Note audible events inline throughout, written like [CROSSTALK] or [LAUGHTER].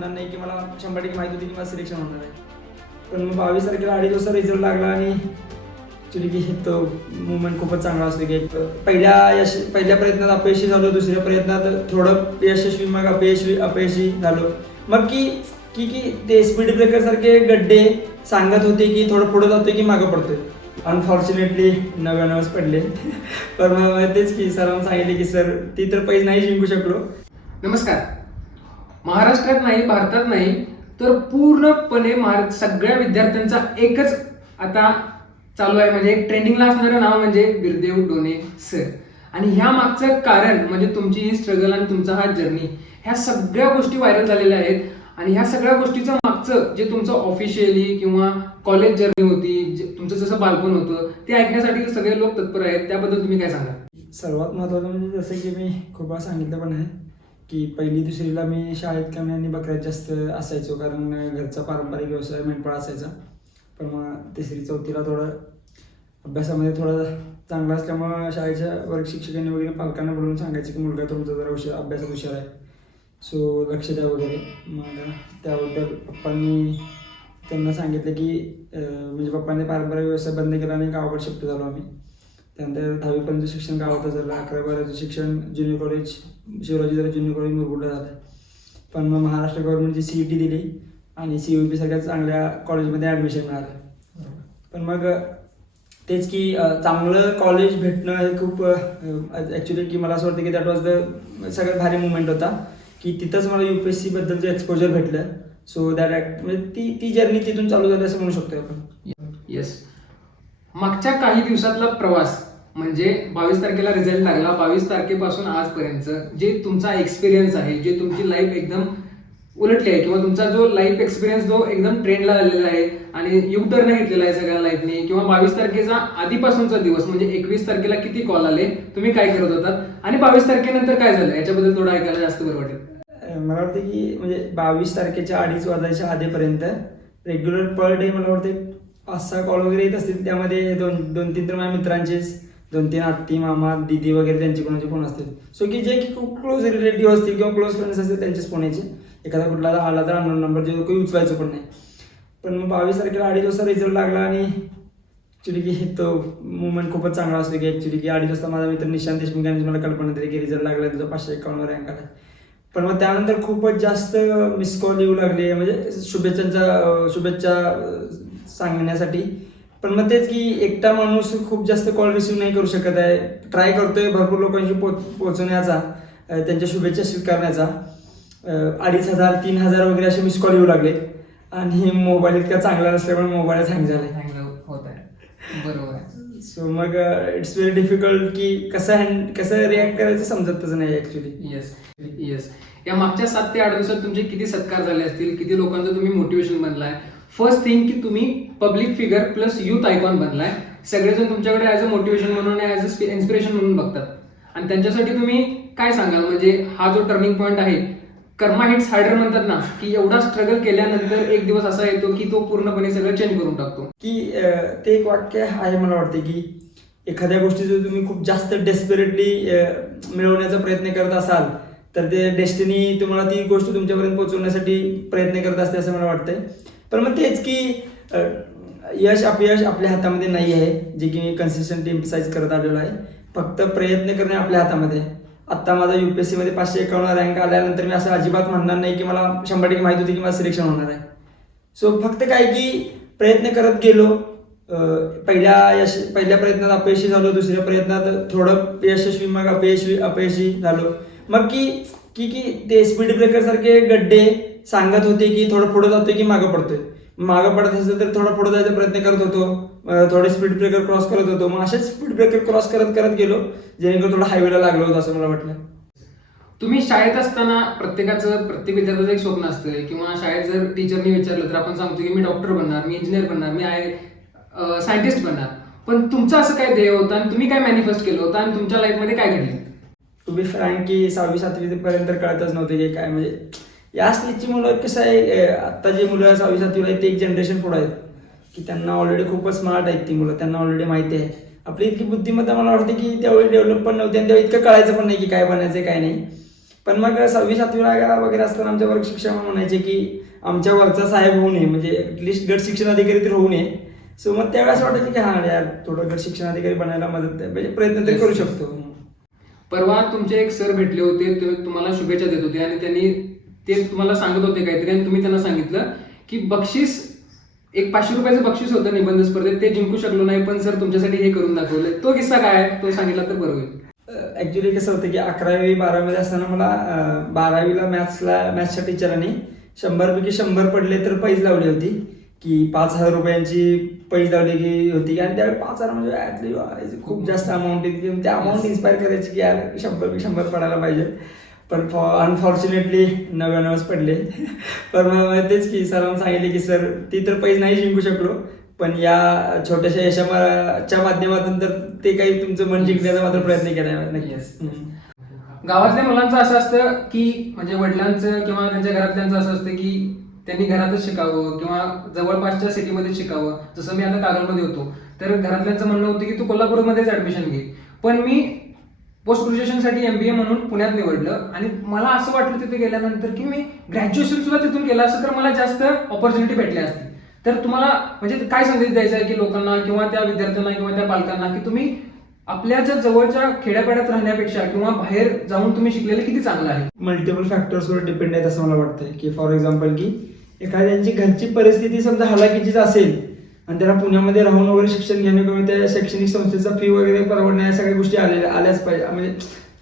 म्हणणार नाही की मला शंभर टक्के माहिती होती की मला सिलेक्शन होणार आहे. पण मग बावीस तारखेला अडीच वाजता रिझल्ट लागला आणि ॲक्च्युली की तो मुवमेंट खूपच चांगला असतो की पहिल्या यश पहिल्या प्रयत्नात अपयशी झालो दुसऱ्या प्रयत्नात थोडं यशस्वी मग अपयशी अपयशी झालो. मग की की की ते स्पीड ब्रेकर सारखे गड्डे सांगत होते की थोडं पुढे जातोय की मागं पडतोय. अनफॉर्च्युनेटली नव्याण्णवच पडले. [LAUGHS] पण मग तेच की सरांना सांगितले की सर ती तर पैसे नाही जिंकू शकलो. नमस्कार. महाराष्ट्रात नाही भारतात नाही तर पूर्णपणे सगळ्या विद्यार्थ्यांचा एकच आता चालू आहे. म्हणजे एक ट्रेंडिंगला असणारं नाव म्हणजे बिरदेव डोने सर आणि ह्या मागचं कारण म्हणजे तुमची ही स्ट्रगल आणि तुमचा हा जर्नी ह्या सगळ्या गोष्टी व्हायरल झालेल्या आहेत. आणि ह्या सगळ्या गोष्टीचं मागचं जे तुमचं ऑफिशियली किंवा कॉलेज जर्नी होती तुमचं जसं बालपण होतं ते ऐकण्यासाठी सगळे लोक तत्पर आहेत. त्याबद्दल तुम्ही काय सांगा सर्वात महत्त्वाचं म्हणजे जसं की मी खूप सांगितलं पण आहे की पहिली दुसरीला मी शाळेत कमी आणि बकऱ्यात जास्त असायचो कारण घरचा पारंपरिक व्यवसाय मेंढपाळ असायचा. पण मग तिसरी चौथीला थोडं अभ्यासामध्ये थोडं चांगला असल्यामुळं शाळेच्या वर्ग शिक्षकांनी वगैरे पालकांना बोलून सांगायचं की मुलगा तुमचा जरा हुशार अभ्यासात हुशार आहे. सो लक्ष द्या वगैरे. मग त्याबद्दल पप्पांनी त्यांना सांगितलं की म्हणजे पप्पांनी पारंपरिक व्यवसाय बंद केला आणि गावाकडे शिफ्ट झालो आम्ही. त्यानंतर दहावीपर्यंत शिक्षण गावातच झालं. अकरा बाराचं शिक्षण junior college Shivrajinagar junior college मुरगुडला झालं पण मग महाराष्ट्र गव्हर्नमेंटची सी ई टी दिली आणि सी यू पी सारख्या चांगल्या कॉलेजमध्ये ॲडमिशन मिळालं. पण मग तेच की चांगलं कॉलेज भेटणं हे खूप ॲक्च्युली की मला असं वाटतं की दॅट वॉज द सगळ्यात भारी मुवमेंट होता. की तिथंच मला यू पी एस सीबद्दलचं एक्सपोजर भेटलं. सो दॅट ॲक्ट म्हणजे ती ती जर्नी तिथून चालू झाली असं म्हणू शकतो आपण. येस मागच्या काही दिवसातला प्रवास म्हणजे बावीस तारखेला रिझल्ट लागला. बावीस तारखेपासून आजपर्यंत जे तुमचा एक्सपिरियन्स आहे जे तुमची लाईफ एकदम उलटली आहे किंवा तुमचा जो लाईफ एक्सपिरियन्स जो एकदम ट्रेंडला आलेला आहे आणि यू टर्न घेतलेला आहे सगळ्या लाईफने किंवा बावीस तारखेचा आधीपासूनचा दिवस म्हणजे एकवीस तारखेला किती कॉल आले तुम्ही काय करत होतात? आणि बावीस तारखेनंतर काय झालं? याच्याबद्दल थोडं ऐकायला जास्त बरं वाटेल. मला वाटतं की म्हणजे बावीस तारखेच्या अडीच वाजायच्या आधीपर्यंत रेग्युलर पर डे मला वाटते पाच सहा कॉल वगैरे येत असतील. त्यामध्ये दोन दोन तीन तर माझ्या मित्रांचेच दोन तीन आत्ती मामा दीदी वगैरे त्यांचे कोणाचे फोन असतील. सो की जे की खूप क्लोज रिलेटिव्ह असतील किंवा क्लोज फ्रेंड्स असतील त्यांचेच फोन यायचे. एखादा कुठला आला तर अनोन नंबर जे काही उचलायचं पण नाही. पण मग बावीस तारखेला अडीच वाजता रिझल्ट लागला आणि ॲक्च्युली की तो मुवमेंट खूपच चांगला असतो की ॲक्च्युली की अडीच वाजता माझा मित्र निशांत देशमुख यांनी मला कल्पना दिली की रिझल्ट लागला तुझा पाचशे एकावन्न रँक आला. पण मग त्यानंतर खूपच जास्त मिस कॉल येऊ लागले. म्हणजे शुभेच्छांचा शुभेच्छा सांगण्यासाठी पण मग तेच की एकटा माणूस खूप जास्त कॉल रिसिव्ह नाही करू शकत आहे. ट्राय करतोय भरपूर लोकांशी पोच पोचवण्याचा त्यांच्या शुभेच्छा स्वीकारण्याचा. अडीच हजार तीन हजार वगैरे असे मिस कॉल येऊ लागले. आणि मोबाईल इतका चांगला नसल्यामुळे मोबाईल हँग झाला होत आहे. बरोबर आहे. सो मग इट्स व्हेरी डिफिकल्ट की कसं हँड कसं रिॲक्ट करायचं समजतच नाही ॲक्च्युली येस येस या मागच्या सात ते आठ दिवसात तुमचे किती सत्कार झाले असतील? किती लोकांचं तुम्ही मोटिवेशन बनलाय? फर्स्ट थिंग की तुम्ही public figure plus youth icon बनलाय. सगळेजण तुमच्याकडे ॲज अ मोटिवेशन म्हणून ॲज अ इन्स्पिरेशन म्हणून बघतात. आणि त्यांच्यासाठी तुम्ही काय सांगाल? म्हणजे हा जो टर्निंग पॉईंट आहे कर्मा हिट्स हार्डर म्हणतात ना की एवढा स्ट्रगल केल्यानंतर एक दिवस असा येतो की तो पूर्णपणे सगळं चेंज करून टाकतो. की ते एक वाक्य आहे मला वाटते की एखाद्या गोष्टीचं तुम्ही खूप जास्त डेस्परेटली मिळवण्याचा प्रयत्न करत असाल तर ते डेस्टिनी तुम्हाला ती गोष्ट तुमच्यापर्यंत पोहोचवण्यासाठी प्रयत्न करत असते असं मला वाटतंय. पण मग तेच की यश अपयश आपल्या हातामध्ये नाही आहे जे की मी कन्सिस्टंटली एम्फसाईज करत आलेलो आहे. फक्त प्रयत्न करणे आपल्या हातामध्ये. आत्ता माझा यू पी एस सीमध्ये पाचशे एकावन्न रँक आल्यानंतर मी असं अजिबात म्हणणार नाही की मला शंभर टक्के माहिती होती की मला सिलेक्शन होणार आहे. सो फक्त काय की प्रयत्न करत गेलो. पहिल्या यश पहिल्या प्रयत्नात अपयशी झालो दुसऱ्या प्रयत्नात थोडं यशस्वी मग अपयशी अपयशी झालो. मग की की की ते स्पीड ब्रेकर सारखे गड्डे सांगत होते की थोडं पुढे जातोय की मागं पडतोय. मागं पडत असेल तर थोडं पुढे जायचा प्रयत्न करत होतो. थोडे स्पीड ब्रेकर क्रॉस करत होतो. मग असेच स्पीड ब्रेकर क्रॉस करत करत गेलो जेणेकरून थोडं हायवेला लागलो होतं असं मला वाटलं. तुम्ही शाळेत असताना प्रत्येकाचं प्रत्येक विद्यार्थ्याचं एक स्वप्न असतं. किंवा शाळेत जर टीचरनी विचारलं तर आपण सांगतो की मी डॉक्टर बनणार मी इंजिनियर बनणार मी आय सायंटिस्ट बनणार. पण तुमचं असं काय ध्येय होतं आणि तुम्ही काय मॅनिफेस्ट केलं होतं आणि तुमच्या लाईफमध्ये काय घडलं? बी फ्रँक की सहावी सातवी पर्यंत कळतच नव्हते की काय म्हणजे या स्टेजची मुलं कसं आहे आत्ता जे मुलं सहावी सातवीला आहेत ते एक जनरेशन पुढं आहेत. की त्यांना ऑलरेडी खूपच स्मार्ट आहेत ती मुलं त्यांना ऑलरेडी माहिती आहे. आपली इतकी बुद्धिमत्ता मला वाटते की त्यावेळी डेव्हलप पण नव्हती आणि तेव्हा इतकं कळायचं पण नाही की काय बनायचं काय नाही. पण मग सहावी सातवीला वगैरे असताना आमच्या वर्ग शिक्षक म्हणायचे की आमच्या वरचा साहेब होऊ नये म्हणजे ॲटलिस्ट गट शिक्षण अधिकारी तर होऊ नये. सो मग त्यावेळेस वाटायचं की हां यार थोडं गट शिक्षण अधिकारी बनायला मदत म्हणजे प्रयत्न तरी करू शकतो. परवा तुमचे एक सर भेटले होते ते तुम्हाला शुभेच्छा देत होते आणि त्यांनी ते तुम्हाला सांगत होते काहीतरी आणि तुम्ही त्यांना सांगितलं की बक्षीस एक पाचशे रुपयाचं बक्षीस होतं निबंध स्पर्धेत ते जिंकू शकलो नाही पण सर तुमच्यासाठी हे करून दाखवलं. तो किस्सा काय तो सांगितला तर बरं होईल. ॲक्च्युली कसं होतं की अकरावी बारावीमध्ये असताना मला बारावीला मॅथ्सला मॅथ्सच्या टीचरांनी शंभरपैकी शंभर पडले तर पैज लावली होती की पाच हजार रुपयांची पैज लावली की होती. आणि त्यावेळी पाच हजार म्हणजे ॲटली खूप जास्त अमाऊंट येते त्या अमाऊंट इन्स्पायर करायची की यार शंभरपैकी शंभर पडायला पाहिजे. पण अनफॉर्च्युनेटली नव्याण्णवच पडले. पण मग तेच की सरांना सांगितले की सर ती तर पैज नाही जिंकू शकलो पण या छोट्याशा यशाच्या माध्यमातून तर ते काही तुमचं मन जिंकण्याचा मात्र प्रयत्न केला नक्कीच. गावातल्या मुलांचं असं असतं की म्हणजे वडिलांचं किंवा त्यांच्या घरातल्यांचं असं असतं की त्यांनी घरातच शिकावं किंवा जवळपासच्या सिटीमध्ये शिकावं. जसं मी आता कागलमध्ये होतो. तर घरातल्यांचं म्हणणं होतं की तू कोल्हापूरमध्येच ऍडमिशन घे. पण मी पोस्ट ग्रॅज्युएशनसाठी एम बी ए म्हणून पुण्यात निवडलं. आणि मला असं वाटलं तिथे गेल्यानंतर की मी ग्रॅज्युएशन सुद्धा तिथून केलं असं तर मला जास्त ऑपॉर्च्युनिटी भेटल्या असतील तर तुम्हाला म्हणजे काय संदेश द्यायचा आहे की लोकांना किंवा त्या विद्यार्थ्यांना किंवा त्या पालकांना की तुम्ही आपल्या ज्या जवळच्या खेड्यापाड्यात राहण्यापेक्षा किंवा बाहेर जाऊन तुम्ही शिकलेलं किती चांगलं आहे? मल्टिपल फॅक्टर्सवर डिपेंड आहेत असं मला वाटतंय. की फॉर एक्झाम्पल की एखाद्यांची घरची परिस्थिती समजा हलाखीचीच असेल आणि त्याला पुण्यामध्ये राहून वगैरे शिक्षण घेणं किंवा त्या शैक्षणिक संस्थेचा फी वगैरे परवडणं या सगळ्या गोष्टी आलेल्या आल्याच पाहिजे. म्हणजे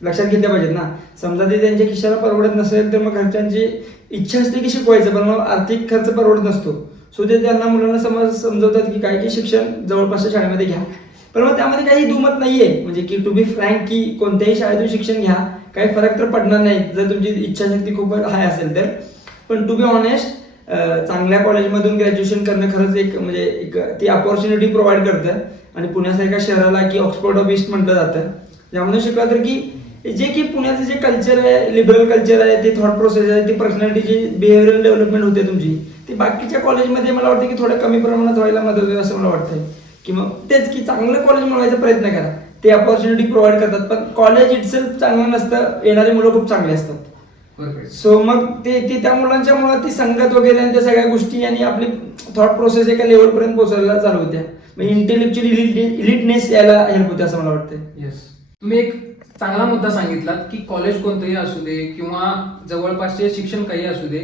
लक्षात घेतल्या पाहिजेत ना. समजा ते त्यांच्या खिशाला परवडत नसेल तर मग घरच्यांची इच्छा असते की शिकवायचं पण मग आर्थिक खर्च परवडत नसतो. सो ते त्यांना मुलांना समज समजवतात की काय की शिक्षण जवळपासच्या शाळेमध्ये घ्या. पण मग त्यामध्ये काही दुमत नाहीये. म्हणजे की टू बी फ्रँक की कोणत्याही शाळेतून शिक्षण घ्या. काही फरक तर पडणार नाही. जर तुमची इच्छाशक्ती खूप हाय असेल तर. पण टू बी ऑनेस्ट चांगल्या कॉलेजमधून ग्रॅज्युएशन करणं खरंच एक म्हणजे एक ती अपॉर्च्युनिटी प्रोव्हाइड करतं. आणि पुण्यासारख्या शहराला की ऑक्सफोर्ड ऑफ ईस्ट म्हटलं जातं. ज्यामध्ये शिकलं तर की जे की पुण्याचं जे कल्चर आहे लिबरल कल्चर आहे ते थॉट प्रोसेस आहे ती पर्सनॅलिटीची बिहेवियरल डेव्हलपमेंट होते तुमची ती बाकीच्या कॉलेजमध्ये मला वाटतं की थोडं कमी प्रमाणात व्हायला मदत होईल असं मला वाटतंय. की मग तेच की चांगलं कॉलेज मिळवायचा प्रयत्न करा. ते अपॉर्च्युनिटी प्रोव्हाइड करतात. पण कॉलेज इटसेल्फ चांगलं नसतं येणारी मुलं खूप चांगले असतात. सो मग ते ते त्या मुलांच्या मुळे ती संगत वगैरे आणि त्या सगळ्या गोष्टी आणि आपली थॉट प्रोसेस एका लेवलपर्यंत पोहोचायला चालू होत्या. इंटेलेक्च्युअली इलिटनेस यायला हेल्प होते असं मला वाटतं येस तुम्ही एक चांगला मुद्दा सांगितलात की कॉलेज कोणतंही असू दे किंवा जवळपासचे शिक्षण काही असू दे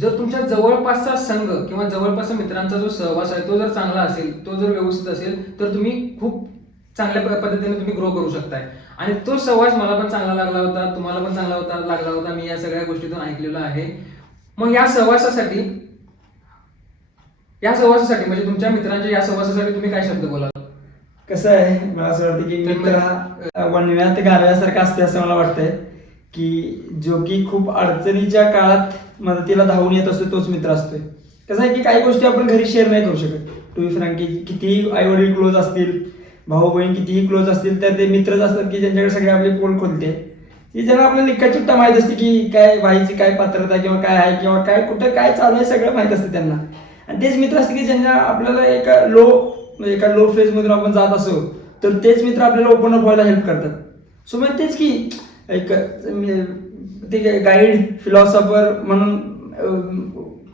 जर तुमच्या जवळपासचा संघ किंवा जवळपासचा मित्रांचा जो सहवास आहे तो जर चांगला असेल तो जर व्यवस्थित असेल तर तुम्ही खूप चांगल्या पद्धतीने तुम्ही ग्रो करू शकताय. आणि तो सहवास मला पण चांगला लागला होता तुम्हाला पण चांगला होता लागला होता. मी या सगळ्या गोष्टीतून ऐकलेलं आहे. मग या सहवासासाठी या सहवासासाठी म्हणजे तुमच्या मित्रांच्या या सहवासासाठी तुम्ही काय शब्द बोलाल? कसं आहे? मला असं वाटतं की मित्र हा वनव्यात गारव्यासारखा असते असं मला वाटतंय. की जो की खूप अडचणीच्या काळात मदतीला धावून येत असतो तोच मित्र असतोय. कसं आहे की काही गोष्टी आपण घरी शेअर नाही करू शकत. टू बी फ्रँक कितीही आई वडील क्लोज असतील भाऊ बहीण कितीही क्लोज असतील तर ते मित्रच असतात की ज्यांच्याकडे सगळे आपले पोल खोलते. की ज्यांना आपल्याला लिक्का चिट्टा माहीत असते की काय भाईची काय पात्रता किंवा काय आहे किंवा काय कुठं काय चालू आहे सगळं माहीत असतं त्यांना. आणि तेच मित्र असते की ज्यांना आपल्याला एका लो म्हणजे एका लो फेज मधून आपण जात असो तर तेच मित्र आपल्याला ओपन अप व्हायला हेल्प करतात. सो मग तेच की एक ते गाईड फिलॉसॉफर म्हणून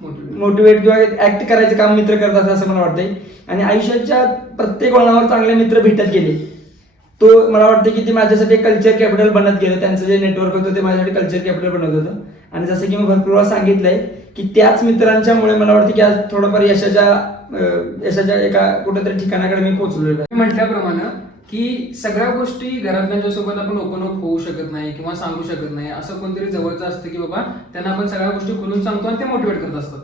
मोटिवेट किंवा ऍक्ट करायचं काम मित्र करतात असं मला वाटतंय. आणि आयुष्याच्या प्रत्येक वळणावर चांगले मित्र भेटत गेले. तो मला वाटतं की ते माझ्यासाठी कल्चर कॅपिटल बनत गेलं. त्यांचं जे नेटवर्क होतं ते माझ्यासाठी कल्चर कॅपिटल बनत होतं. आणि जसं की मी भरपूर वेळा सांगितलंय की त्याच मित्रांच्यामुळे मला वाटतं की आज थोडंफार यशाच्या यशाच्या एका कुठेतरी ठिकाणाकडे मी पोहोचलेलो आहे मी म्हटल्याप्रमाणे की सगळ्या गोष्टी घरातल्यांच्या सोबत आपण ओपन अप होऊ शकत नाही किंवा सांगू शकत नाही. असं कोणतरी जवळचं असतं की बाबा त्यांना आपण सगळ्या गोष्टी खोलून सांगतो आणि ते मोटिवेट करत असतात.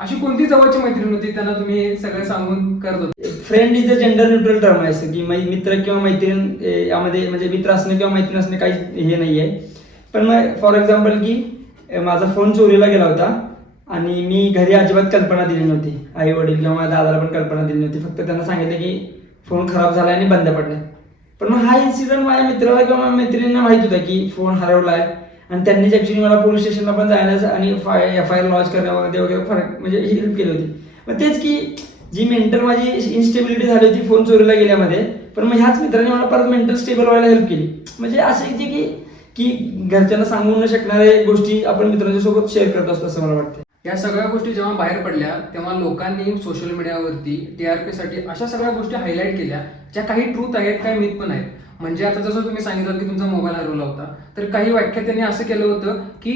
अशी कोणती जवळची मैत्रीण होती? त्यांना तुम्ही सगळं सांगून करत होते. Friend is a gender neutral term आहे असं की मित्र किंवा मैत्रीण यामध्ये म्हणजे मित्र असणं किंवा मैत्रीण असणं काही हे नाही आहे पण मग फॉर एक्झाम्पल की माझा फोन चोरीला गेला होता आणि मी घरी अजिबात कल्पना दिली नव्हती. आई वडील किंवा माझ्या दादाला पण कल्पना दिली नव्हती. फक्त त्यांना सांगितलं की फोन खराब झाला आणि बंद पडलाय. पण मग हा इन्सिडंट माझ्या मित्राला किंवा माझ्या मैत्रिणींना माहीत होता की फोन हरवलाय. आणि त्यांनीच ॲक्च्युली मला पोलीस स्टेशनला पण जायला आणि एफ आय आर लॉन्च करण्यामध्ये वगैरे फरक म्हणजे हेल्प केली होती. मग तेच की जी मेंटल माझी इन्स्टेबिलिटी झाली होती फोन चोरीला गेल्यामध्ये पण मग ह्याच मित्राने मला परत मेंटल स्टेबल व्हायला हेल्प केली. म्हणजे असे की की घरच्यांना सांगू न शकणाऱ्या गोष्टी आपण मित्रांच्या सोबत शेअर करत असतो असं मला वाटतं या सगळ्या गोष्टी जेव्हा बाहेर पडल्या तेव्हा लोकांनी सोशल मीडियावरती टीआरपी साठी अशा सगळ्या गोष्टी हायलाईट केल्या ज्या काही ट्रूथ आहेत काही मिथ पण आहेत. म्हणजे आता जसं तुम्ही सांगितलं की तुमचा मोबाईल हरवला होता. तर काही व्याख्यात्यांनी असं केलं होतं की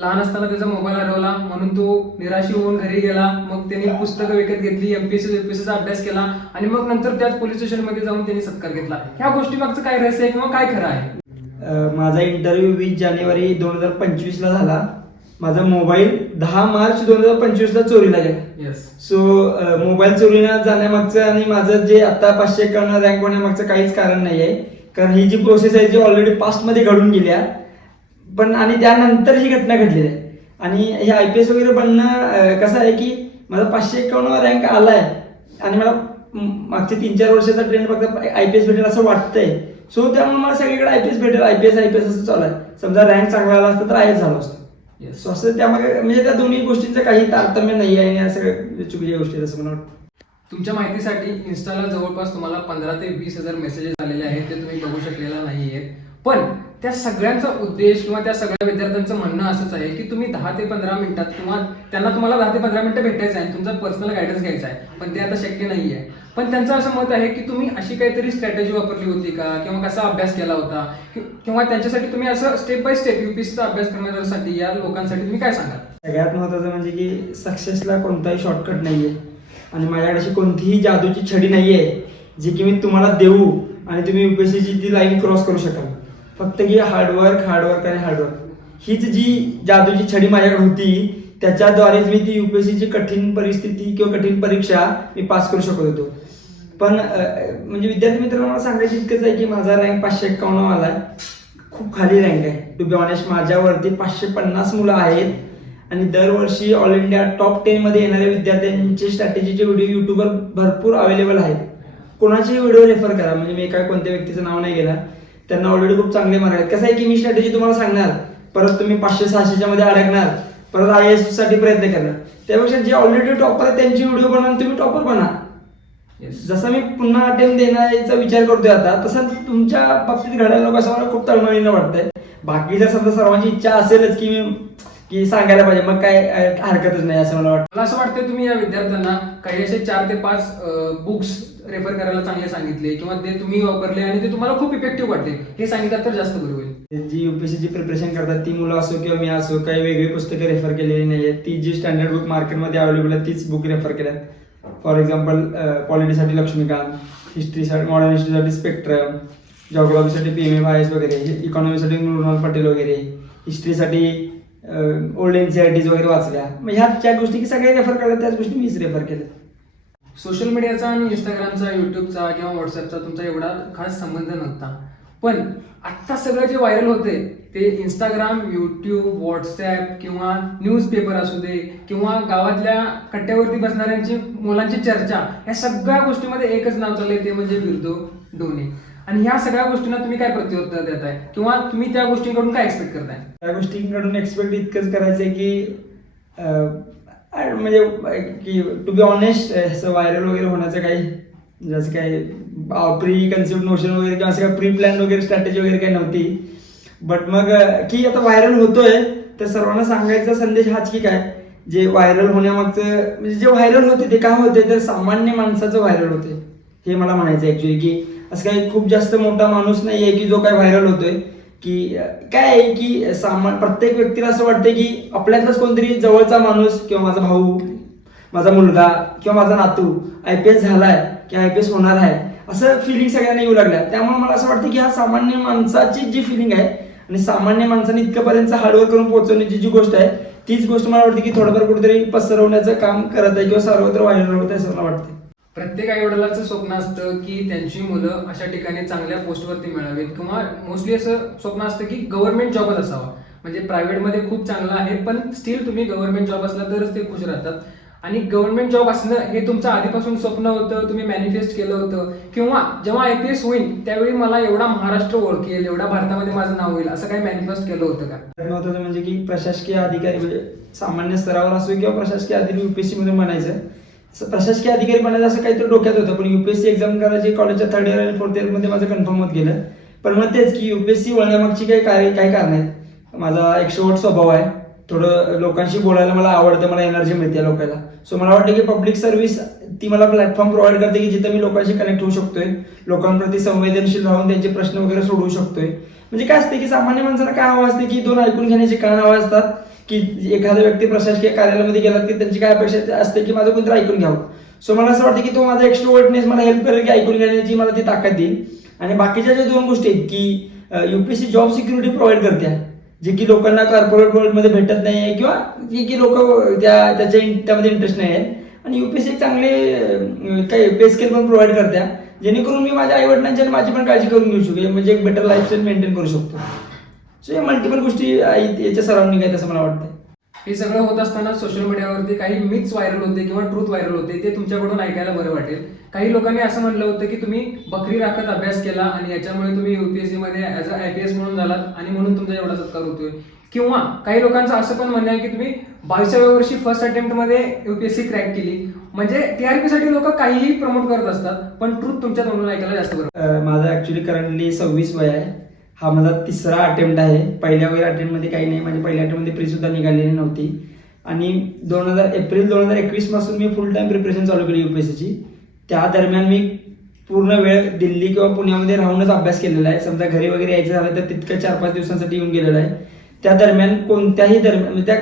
लहान असताना त्याचा मोबाईल हरवला म्हणून तो निराशी होऊन घरी गेला मग त्यांनी पुस्तकं विकत घेतली एमपीएससी चा अभ्यास केला आणि मग नंतर त्याच पोलीस स्टेशनमध्ये जाऊन त्यांनी सत्कार घेतला. ह्या गोष्टी मागचं काय रहस्य आहे किंवा काय खरं आहे? माझा इंटरव्ह्यू वीस जानेवारी दोन हजार पंचवीसला झाला. माझा मोबाईल दहा मार्च दोन हजार पंचवीसला चोरीला गेला. येस सो मोबाईल चोरीला जाण्यामागचं आणि माझं जे आता पाचशे एकावन्न रँक होण्यामागचं काहीच कारण नाही आहे कारण ही जी प्रोसेस आहे जी ऑलरेडी पास्टमध्ये घडून गेली आहे. पण आणि त्यानंतर ही घटना घडलेली आहे. आणि हे आय पी एस वगैरे बनणं कसं आहे की माझा पाचशे एकावन्न रँक आला आहे आणि मला म- मागचे तीन चार वर्षाचा ट्रेंड फक्त आय पी एस भेटेल असं वाटतंय. सो त्यामुळे मला सगळीकडे आय पी एस भेटेल. I P S I P S असं चालू आहे. समजा रँक चांगला आला असता तर आय एस झाला असतो. असं त्यामध्ये म्हणजे त्या दोन्ही गोष्टींचं काही तारतम्य नाही आहे आणि या सगळ्या चुकीच्या गोष्टी असं मला वाटतं. तुमच्या माहितीसाठी इन्स्टाला जवळपास तुम्हाला पंधरा ते वीस हजार मेसेजेस आलेले आहेत ते तुम्ही बघू शकलेला नाहीये. पण त्या सगळ्यांचा उद्देश किंवा त्या सगळ्या विद्यार्थ्यांचं म्हणणं असंच आहे की तुम्ही दहा ते पंधरा मिनिटात किंवा त्यांना तुम्हाला दहा ते पंधरा मिनिटं भेटायचं आहे तुमचा पर्सनल गायडन्स घ्यायचा आहे. पण ते आता शक्य नाही आहे पण त्यांचं असं मत आहे की तुम्ही अशी काहीतरी स्ट्रॅटेजी वापरली होती का? किंवा कसा अभ्यास केला होता? किंवा त्यांच्यासाठी तुम्ही असं स्टेप बाय स्टेप युपीएससीचा अभ्यास करण्यासाठी या लोकांसाठी तुम्ही काय सांगाल? सगळ्यात महत्त्वाचं म्हणजे की सक्सेसला कोणताही शॉर्टकट नाही आहे आणि माझ्याकडे अशी कोणतीही जादूची छडी नाही आहे जी की मी तुम्हाला देऊ आणि तुम्ही युपीएससीची ती लाईन क्रॉस करू शकाल. फक्त की हार्डवर्क हार्डवर्क आणि हार्डवर्क हीच जी जादूची छडी माझ्याकडे होती त्याच्याद्वारेच मी ती युपीएससीची कठीण परिस्थिती किंवा कठीण परीक्षा मी पास करू शकत होतो. पण म्हणजे विद्यार्थी मित्रांनो मला सांगायचं इतकंच आहे की माझा रँक पाचशे एक्कावन्न आला खूप खाली रँक आहे. टू बी ऑनेस्ट माझ्यावरती पाचशे पन्नास मुलं आहेत. आणि दरवर्षी ऑल इंडिया टॉप टेनमध्ये येणाऱ्या विद्यार्थ्यांचे स्ट्रॅटेजीचे व्हिडिओ युट्यूबवर भरपूर अवेलेबल आहेत. कोणाचेही व्हिडिओ रेफर करा. म्हणजे मी काय कोणत्या व्यक्तीचं नाव नाही गेला त्यांना ऑलरेडी खूप चांगले मार्क आहेत. कसं आहे की मी स्ट्रॅटेजी तुम्हाला सांगणार. परत तुम्ही पाचशे सहाशेच्या मध्ये अडकणार. परत आय एससाठी प्रयत्न करणार. त्यापेक्षा जे ऑलरेडी टॉपर आहेत त्यांची व्हिडिओ बनवा तुम्ही टॉपर बना जसं मी पुन्हा अटेम्प्ट देण्याचा विचार करतोय आता तसं तुमच्या बाबतीत घडायला मला खूप तळमळीनं वाटतंय. बाकीच्या समजा सर्वांची इच्छा असेलच की मी की सांगायला पाहिजे मग काय हरकतच नाही असं मला वाटतं. मला असं वाटतं तुम्ही या विद्यार्थ्यांना काही असे चार ते पाच बुक्स रेफर करायला चांगले सांगितले किंवा ते तुम्ही वापरले आणि ते तुम्हाला खूप इफेक्टिव्ह वाटले हे सांगितलं तर जास्त बरं होईल. जी युपीएससीची प्रिपरेशन करतात ती मुलं असो किंवा मी असो काही वेगळी पुस्तकं रेफर केलेली नाही आहेत ती जी स्टँडर्ड बुक मार्केटमध्ये अवेलेबल आहे तीच बुक रेफर केल्यात. फॉर एक्झाम्पल पॉलिटीसाठी लक्ष्मीकांत हिस्ट्रीसाठी मॉडर्न हिस्ट्रीसाठी स्पेक्ट्रम जॉग्रॉफीसाठी पी एम एस वगैरे इकॉनॉमीसाठी मृणाल पटेल वगैरे हिस्ट्रीसाठी old N C R Ts वगैरे वाचल्या. मग ह्या ज्या गोष्टी की सगळे रेफर करतात त्याच गोष्टी मीच रेफर केल्या. सोशल मीडियाचा आणि इंस्टाग्रामचा युट्यूबचा किंवा व्हॉट्सअपचा तुमचा एवढा खास संबंध नव्हता. पण आत्ता सगळं जे व्हायरल होते ते इंस्टाग्राम युट्यूब व्हॉट्सॲप किंवा न्यूजपेपर असू दे किंवा गावातल्या कट्ट्यावरती बसणाऱ्यांची मुलांची चर्चा या सगळ्या गोष्टीमध्ये एकच नाव चाललंय ते म्हणजे बिरदो डोने. आणि ह्या सगळ्या गोष्टींना तुम्ही काय प्रत्युत्तर देताय? किंवा तुम्ही त्या गोष्टींकडून काय एक्सपेक्ट करताय? त्या गोष्टींकडून एक्सपेक्ट इतकंच करायचं की म्हणजे की टू बी ऑनेस्ट असं व्हायरल वगैरे होण्याचं काही जसं काही प्री कन्सेप्ट नोशन वगैरे किंवा असं काही प्री प्लॅन वगैरे स्ट्रॅटेजी वगैरे काही नव्हती. बट मग की आता व्हायरल होतोय तर सर्वांना सांगायचा संदेश हाच की काय? जे व्हायरल होण्यामागचं म्हणजे जे व्हायरल होते ते काय होते? तर सामान्य माणसाचं व्हायरल होते. हे मला म्हणायचं ऍक्च्युली की असं काही खूप जास्त मोठा माणूस नाही आहे की जो काय व्हायरल होतोय. की काय आहे की सामान प्रत्येक व्यक्तीला असं वाटतं की आपल्यातलाच कोणतरी जवळचा माणूस किंवा माझा भाऊ माझा मुलगा किंवा माझा नातू आय पी एस झालाय किंवा आय पी एस होणार आहे असं फिलिंग सगळ्यांना येऊ लागल्या. त्यामुळे मला असं वाटतं की हा सामान्य माणसाची जी फिलिंग आहे आणि सामान्य माणसाने इतकंपर्यंत हार्डवर्क करून पोहोचवण्याची जी गोष्ट आहे तीच गोष्ट मला वाटते की थोडंफार कुठेतरी पसरवण्याचं काम करत आहे किंवा सर्वत्र व्हायरल होत आहे असं मला वाटतं प्रत्येक आईवडिलाचं स्वप्न असतं की त्यांची मुलं अशा ठिकाणी चांगल्या पोस्टवरती मिळावीत किंवा मोस्टली असं स्वप्न असतं की गव्हर्नमेंट जॉबच असावा. म्हणजे प्रायव्हेटमध्ये खूप चांगलं आहे पण स्टील तुम्ही गव्हर्नमेंट जॉब असला तरच ते खुश राहतात. आणि गव्हर्नमेंट जॉब असणं हे तुमचं आधीपासून स्वप्न होतं तुम्ही मॅनिफेस्ट केलं होतं. किंवा जेव्हा आय पी एस होईल त्यावेळी मला एवढा महाराष्ट्र ओळखेल एवढ्या भारतामध्ये माझं नाव होईल असं काही मॅनिफेस्ट केलं होतं का? महत्वाचं म्हणजे की प्रशासकीय अधिकारी म्हणजे सामान्य स्तरावर असो किंवा प्रशासकीय अधिकारी युपीएससी मध्ये म्हणायचं. असं प्रशासकीय अधिकारी म्हणायचं असं काहीतरी डोक्यात होतं पण युपीएससी एक्झाम करायची कॉलेजच्या थर्ड इयर आणि फोर्थ इयरमध्ये माझं कन्फर्म होत गेलं. पण मग तेच की युपीएससी वळण्यामागची काही काय काय कारण आहेत. माझा एक्स्ट्रोवर्ट स्वभाव आहे. थोडं लोकांशी बोलायला मला आवडतं मला एनर्जी मिळते लोकांना सो मला वाटतं की पब्लिक सर्व्हिस ती मला प्लॅटफॉर्म प्रोव्हाइड करते की जिथं मी लोकांशी कनेक्ट होऊ शकतोय लोकांप्रती संवेदनशील राहून त्यांचे प्रश्न वगैरे सोडवू शकतोय. म्हणजे काय असते की सामान्य माणसाला काय हवं असते की दोन ऐकून घेण्याचे काय हवं असतात की एखादा व्यक्ती प्रशासकीय कार्यालयामध्ये गेला की त्यांची काय अपेक्षा असते की माझं कोणतरी ऐकून घ्यावं. सो मला असं वाटतं की तो माझा एक्स्ट्रोवर्टनेस मला हेल्प करेल की ऐकून घेण्याची मला ती ताकद देईल. आणि बाकीच्या ज्या दोन गोष्टी आहेत की युपीएससी जॉब सिक्युरिटी प्रोव्हाइड करते. जे की लोकांना कॉर्पोरेट वर्ल्डमध्ये भेटत नाही आहे किंवा जे की लोक त्या त्याच्या त्यामध्ये इंटरेस्ट नाही आहे आणि युपीएससी एक चांगले काही पे स्केल पण प्रोव्हाइड करत्या. जेणेकरून मी माझ्या आईवडिलांची आणि माझी पण काळजी करून घेऊ शकतो. म्हणजे एक बेटर लाईफस्टाईल मेंटेन करू शकतो. सो या मल्टिपल गोष्टी याच्या सराउंडिंग आहेत असं मला वाटतं हे सगळं होत असताना सोशल मीडियावरती काही मिथ्स व्हायरल होते किंवा ट्रूथ व्हायरल होते ते तुमच्याकडून ऐकायला बरं वाटेल. काही लोकांनी असं म्हणलं होतं की तुम्ही बकरी राखत अभ्यास केला आणि याच्यामुळे तुम्ही युपीएससी मध्ये as a I P S म्हणून झालात आणि म्हणून तुमचा एवढा सत्कार होतोय. किंवा काही लोकांचं असं पण म्हणणं आहे की तुम्ही बावीसाव्या वर्षी फर्स्ट अटेम्प्टमध्ये युपीएससी क्रॅक केली. म्हणजे टीआरपी साठी लोक काहीही प्रमोट करत असतात पण ट्रूथ तुमच्या तोंडून ऐकायला जास्त बरं माझा ऍक्च्युली करंटली सव्वीस वय आहे. हा माझा तिसरा अटेम्प्ट आहे. पहिल्या वेळ अटेम्प्टमध्ये काही नाही. माझी पहिल्या अटेम्प्टमध्ये प्रीसुद्धा निघालेली नव्हती. आणि दोन हजार एप्रिल दोन हजार एकवीसपासून मी फुल टाईम प्रिपरेशन चालू केली यू पी एसची त्या दरम्यान मी पूर्ण वेळ दिल्ली किंवा पुण्यामध्ये राहूनच अभ्यास केलेला आहे. समजा घरी वगैरे यायचं झालं तर तितकं चार पाच दिवसांसाठी येऊन गेलेलं आहे. त्या दरम्यान कोणत्याही दरम्यान म्हणजे त्या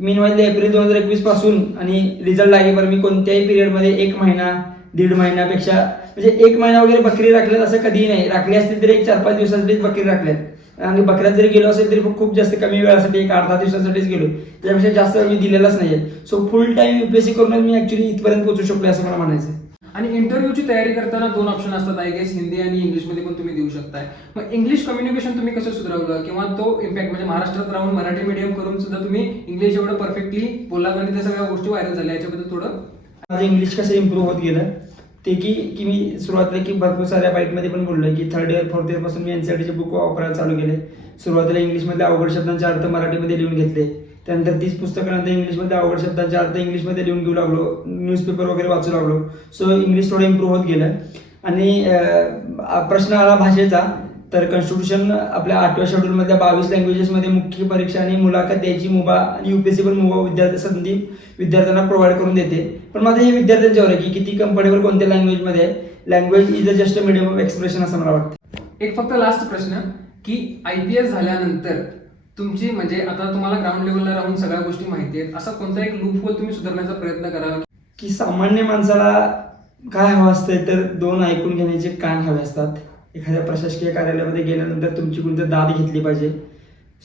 मीनवाईल एप्रिल दोन हजार एकवीसपासून आणि रिझल्ट लागेपर्यंत मी कोणत्याही पिरियडमध्ये एक महिना दीड महिन्यापेक्षा म्हणजे एक महिना वगैरे बकरी राखल्यात असं कधीही नाही. राखली असतील तरी एक चार पाच दिवसासाठीच बकरी राखल्यात. आणि बकऱ्यात जरी गेलो असेल तरी खूप जास्त कमी वेळासाठी एक आठ दहा दिवसासाठीच गेलो. त्यापेक्षा जास्त वेळ मी दिलेलाच नाहीये. सो फुल टाइम युपीएससी करूनच मी ऍक्च्युली इथपर्यंत पोहोचू शकलो असं मला म्हणायचं. आणि इंटरव्ह्यूची तयारी करताना दोन ऑप्शन असतात आय गेस हिंदी आणि इंग्लिशमध्ये पण तुम्ही देऊ शकताय. मग इंग्लिश कम्युनिकेशन तुम्ही कसं सुधारवलं? किंवा तो इम्पॅक्ट म्हणजे महाराष्ट्रात राहून मराठी मीडियम करून सुद्धा तुम्ही इंग्लिश एवढं परफेक्टली बोललात आणि त्या सगळ्या गोष्टी व्हायरल झाल्या. याच्याबद्दल थोडं माझं इंग्लिश कसं इम्प्रूव्ह होत गेलं? ते की की मी सुरुवातीला की भरपूर साऱ्या बाईटमध्ये पण बोललो की थर्ड इयर फोर्थ इयरपासून मी टीचे बुक वापरायला चालू केले. सुरुवातीला इंग्लिशमध्ये अवघड शब्दांचे अर्थ मराठीमध्ये लिहून घेतले. त्यानंतर तीच पुस्तकानंतर इंग्लिशमध्ये अवघड शब्दांचे अर्थ इंग्लिशमध्ये लिहून घेऊ लागलो. न्यूजपेपर वगैरे वाचू लागलो. सो इंग्लिश थोडं इम्प्रूव्ह होत गेलं. आणि प्रश्न आला भाषेचा. तर कॉन्स्टिट्यूशन आपल्या आठव्या शेड्यूलमधल्या बावीस लँग्वेजेसमध्ये मुख्य परीक्षा आणि मुलाखत द्यायची मुभा आणि युपीएससी पण मुभा विद्यार्थी संधी विद्यार्थ्यांना प्रोव्हाइड करून देते. पण माझं हे विद्यार्थ्यांच्यावर आहे की किती कम्फर्टेबल कोणत्या लँग्वेजमध्ये आहे language is a just medium of expression असं मला वाटतं. एक फक्त लास्ट प्रश्न की आय पी एस झाल्यानंतर तुमची म्हणजे आता तुम्हाला ग्राउंड लेवलला राहून सगळ्या गोष्टी माहिती आहेत असा कोणता एक लूप होल तुम्ही सुधारण्याचा प्रयत्न करावा की सामान्य माणसाला काय हवं असतंय तर दोन ऐकून घेण्याचे कान हवे असतात. एखाद्या प्रशासकीय कार्यालयामध्ये गेल्यानंतर तुमची कोणती दाद घेतली पाहिजे?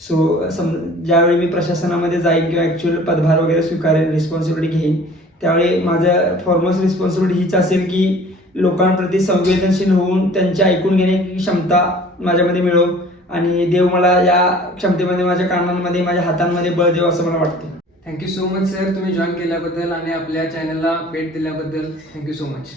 सो सम ज्यावेळी मी प्रशासनामध्ये जाईन किंवा ॲक्च्युअल पदभार वगैरे स्वीकारेन रिस्पॉन्सिबिलिटी घेईन त्यावेळी माझं फॉर्मस्ट रिस्पॉन्सिबिलिटी हीच असेल की लोकांप्रती संवेदनशील होऊन त्यांची ऐकून घेण्याची क्षमता माझ्यामध्ये मिळव आणि देव मला या क्षमतेमध्ये माझ्या कानांमध्ये माझ्या हातांमध्ये बळ देव असं मला वाटतं thank you so much sir तुम्ही जॉईन केल्याबद्दल आणि आपल्या चॅनलला भेट दिल्याबद्दल थँक्यू सो मच